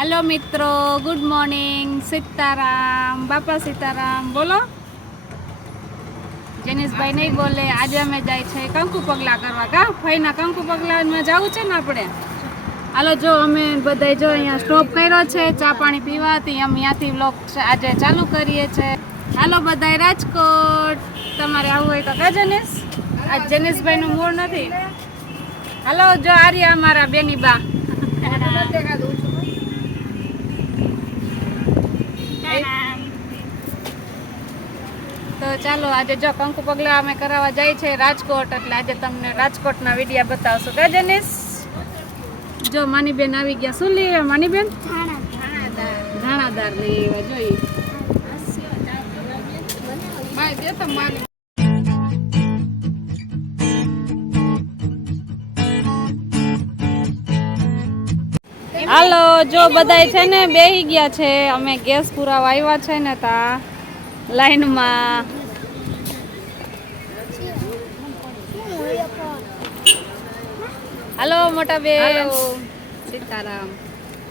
Hello मित्रों, good morning. Sitaram, बापा सीताराम बोलो। जेनिस भाई नहीं बोले। आज अमे जाए छे कंकु पगला करवा। का फईना कंकु पगला में जावू छे ने आपणे। हालो जो अमे बधाय जो अहींया स्टॉप कर्यो छे चा पाणी पीवाती। अमे यांथी व्लॉग आज चालू करीए छे। हालो बधाय राजकोट। तमारे आवुं होय तो का जेनिस? आज जेनिस भाई नुं मूड नथी। हालो जो आर्या अमारा बेनी बा। तो चलो आज जो कंकु पगला अमे करावा जाई छे राजकोट, એટલે આજે તમને રાજકોટના વિડિયા બતાવશું કા જેનિસ? જો માનીબેન આવી ગયા। શું લેવા માનીબેન? ધાણાદાર લેવા જોઈએ। માય દે તો માની। હાલો જો બધાય છે ને બેહી ગયા છે। અમે ગેસ પુરાવા આવ્યા છે ને તા लाइन में। हेलो मोटा बेन। सीताराम।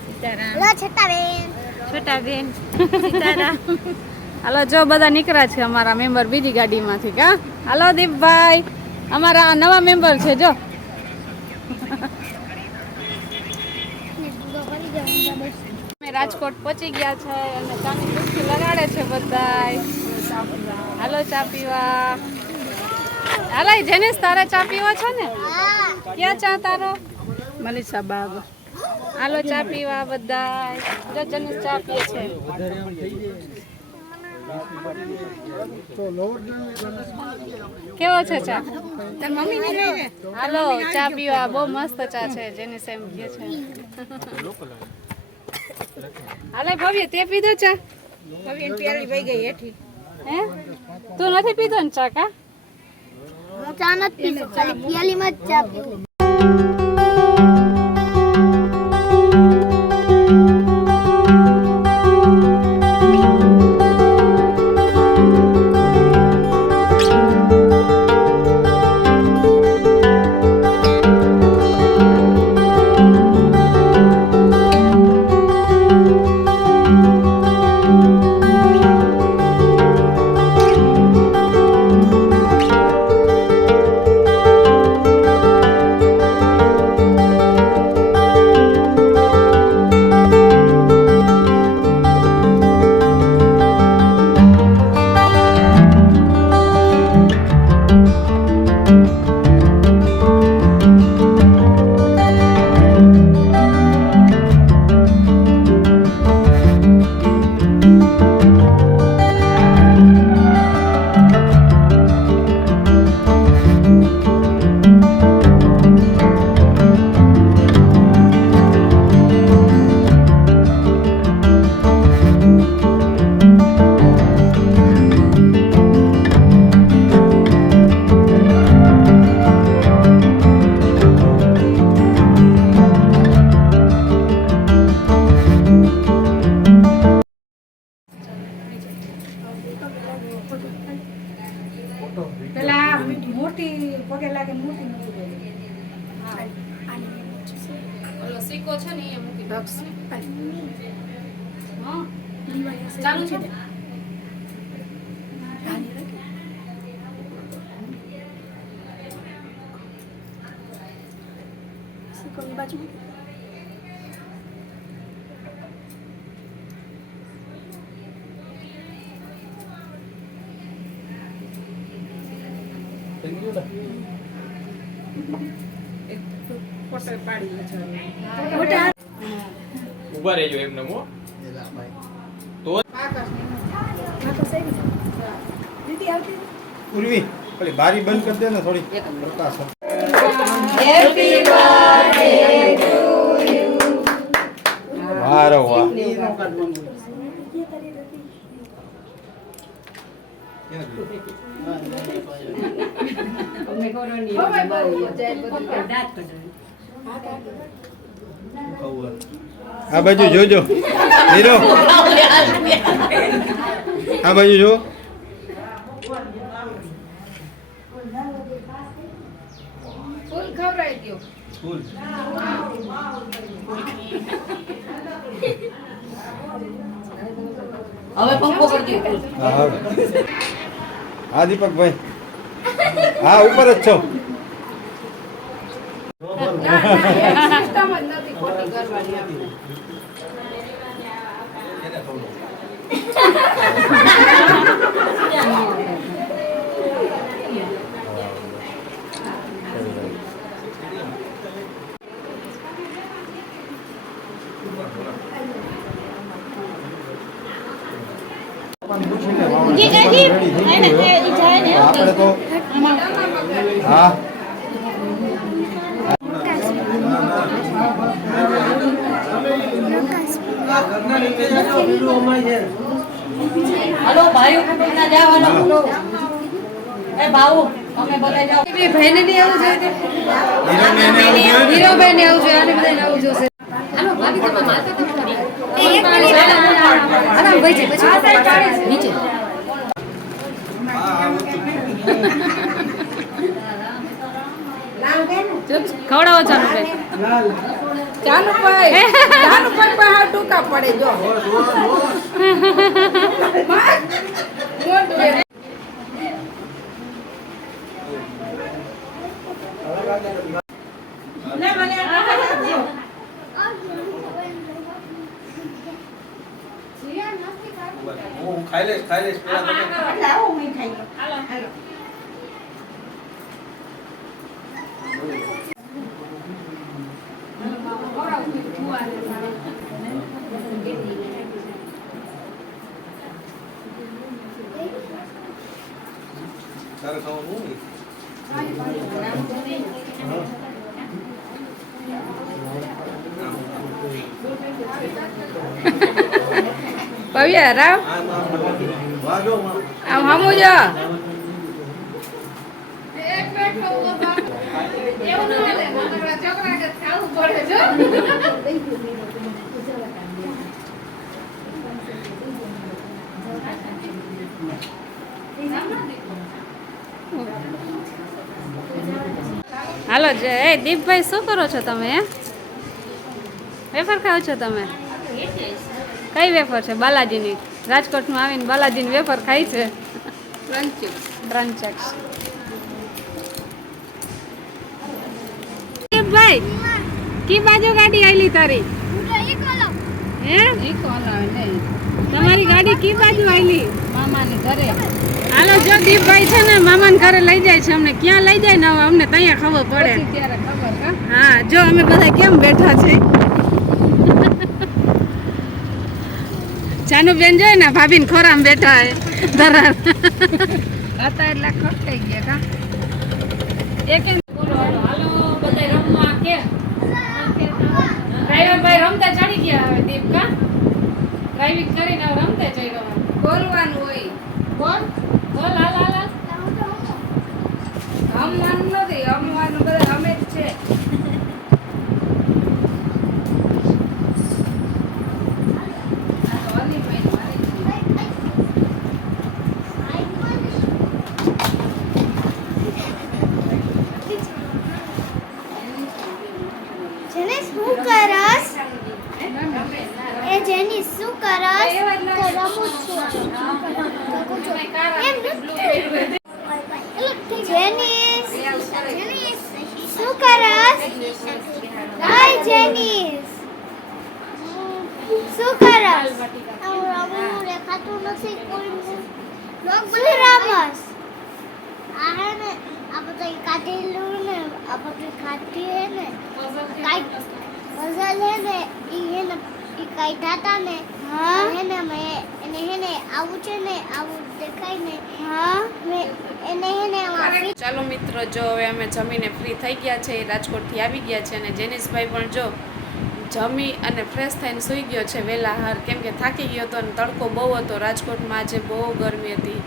सीताराम। हेलो छोटा बेन। छोटा बेन। सीताराम। हेलो जो बधा निकळ्या छे अमारा मेम्बर बीजी गाड़ी मांथी का। हेलो दीप भाई, अमारा नवा मेम्बर छे जो। राजकोट पहुंची गया छे अने चानी चुस्की लगाड़े छे बधाय। हालो चा पीवा। हालो जेनिस तारे चा पीवा छे ने? क्या चा तारो? मनीषा बाग। हालो चा पीवा बधाय। जो जेनिस चा पीए छे। केवो छे चा? तार मम्मी ने लईने। हालो चा पीवा बहु मस्त चा छे। जेनिस एम कहे छे। हाले भव्य ते पीधो चा? भव्य प्याली वही गई हेठी। हैं? तू નથી પીધો ને ચા કા? હું ચા નથી પીધો, ખાલી પ્યાલીમાં જ ચા પીધો। પેલા મોટી પગે લાગે મોટી મૂકી દે। હા ઓલો સિક્કો છે ને એ મૂકી દે। હા ચાલુ છે। સિક્કોની બાજુ ઉભા રહેજો એમને મો તો પૂર્વી ઓલી બારી બંધ કરી દે ને થોડી પ્રકાશ। Happy birthday to you. વાહ વાહ આ બાજુ જોજો હીરો, આ બાજુ જો। ફૂલ ખવડાવી દો। ફૂલ હવે પંખો કરી દો. હા હવે. હા દીપકભાઈ હા ઉપર જ છો સિસ્ટમ જ નથી ખોટી કરવાની આપણે. આપણે તો હા હાલો ભાઈઓ કુટુંબના જાવ, હાલો બોલો. એ ભાऊ અમે બધા જાવ. ભાઈને નહીં આવું જોઈએ, હીરોભાઈ ને આવું જોઈએ, આને બધાને આવું જોઈએ. નીચે ખવડાવો ચાનુભાઈ. ચાનુભાઈ પણ હા ટૂંકા પડે જો. હું ખાઈ લઈશ પેલા તમે તારે ખાવાનું નહીં ભવ્ય રાવ વાજો આમ હમું જો. હાલો જય દીપભાઈ શું કરો છો તમે? વેફર ખાઓ છો તમે? કઈ વેફર છે? બાલાજીની. રાજકોટમાં આવીને બાલાજીની વેફર ખાઈ છે. ક્રંચેક્સ. દીપભાઈ કી બાજુ ગાડી આવેલી તારી? હે તમારી ગાડી કી બાજુ આવેલી? મામાની ઘરે. હાલો જો દીપભાઈ છે ને મામાના ઘરે લઈ જાય છે. અમને ક્યાં લઈ જાય ને હવે અમને ત્યાં ખબર પડે. ત્યારે ખબર કા. હા જો અમે બધા કેમ બેઠા છે. જાનુબેન જોઈ ને ભાભીને ખોરામાં બેઠા હે ધરાર હતા એટલે ખટાઈ ગયા કા. એક બોલો હાલો બધા રમવા કે ડ્રાઈવર ભાઈ રમતા ચડી ગયા હવે દીપ કા ડ્રાઇવિંગ કરીને હવે રમતા ચડ્યો. બોલવાનું હોય. બોલ બોલ હાલ હાલ હાલ. રમવાનું નથી, રમવાનું બધા અમે જ છે. જેનિસ શું કરસ? એ જેનિસ શું કરસ? તો રમું છું. એમ જેનિસ શું કરસ? હાય જેનિસ શું કરસ? રમું દેખાતું નથી કોઈ. લોક બોલે રમસ. આ હે ને આ બધા કાઢેલું ને આ બધી ખાટી હે ને કાઈ પઝલ હે ને ઈ હે ને ઈ કાઢ્યા તા ને. હા હે ને મે એને હે ને આવું છે ને આવું દેખાય ને. હા મે એને હે ને ચાલો મિત્રો જો હવે અમે જમીને ફ્રી થઈ ગયા છે. રાજકોટથી આવી ગયા છે અને જેનિસભાઈ પણ જો જમી અને ફ્રેશ થઈને સૂઈ ગયો છે વહેલા હાર, કેમ કે થાકી ગયો હતો અને તડકો બહુ હતો. રાજકોટમાં આજે બહુ ગરમી હતી.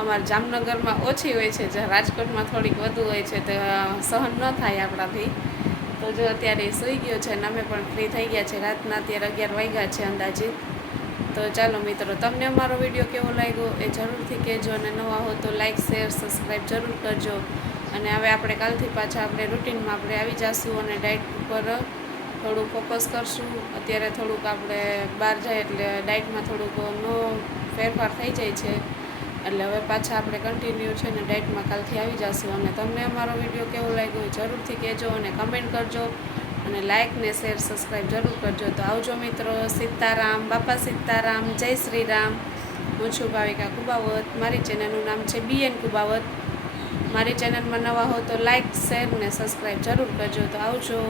અમારા જામનગરમાં ઓછી હોય છે, જે રાજકોટમાં થોડીક વધુ હોય છે, તો સહન ન થાય આપણાથી. તો જો અત્યારે સૂઈ ગયો છે અને અમે પણ ફ્રી થઈ ગયા છે. રાતના અત્યારે 11 વાગ્યા છે અંદાજિત. તો ચાલો મિત્રો, તમને અમારો વિડીયો કેવો લાગ્યો એ જરૂરથી કહેજો અને નવા હો તો લાઇક શેર સબસ્ક્રાઈબ જરૂર કરજો. અને હવે આપણે કાલથી પાછા આપણે રૂટીનમાં આપણે આવી જઈશું અને ડાયટ ઉપર થોડું ફોકસ કરશું. અત્યારે થોડુંક આપણે બહાર જાય એટલે ડાયટમાં થોડુંક નો ફેરફાર થઈ જાય છે, એટલે હવે પાછા આપણે કન્ટિન્યુ છે ને ડાયટમાં કાલથી આવી જશું. અને તમને અમારો વિડીયો કેવો લાગ્યો એ જરૂરથી કહેજો અને કમેન્ટ કરજો અને લાઇક ને શેર સબસ્ક્રાઈબ જરૂર કરજો. તો આવજો મિત્રો. સીતારામ, બાપા સીતારામ, જય શ્રી રામ. હું છું ભાવિકા કુબાવત. મારી ચેનલનું નામ છે BN કુબાવત. મારી ચેનલમાં નવા હો તો લાઇક શેર ને સબસ્ક્રાઈબ જરૂર કરજો. તો આવજો.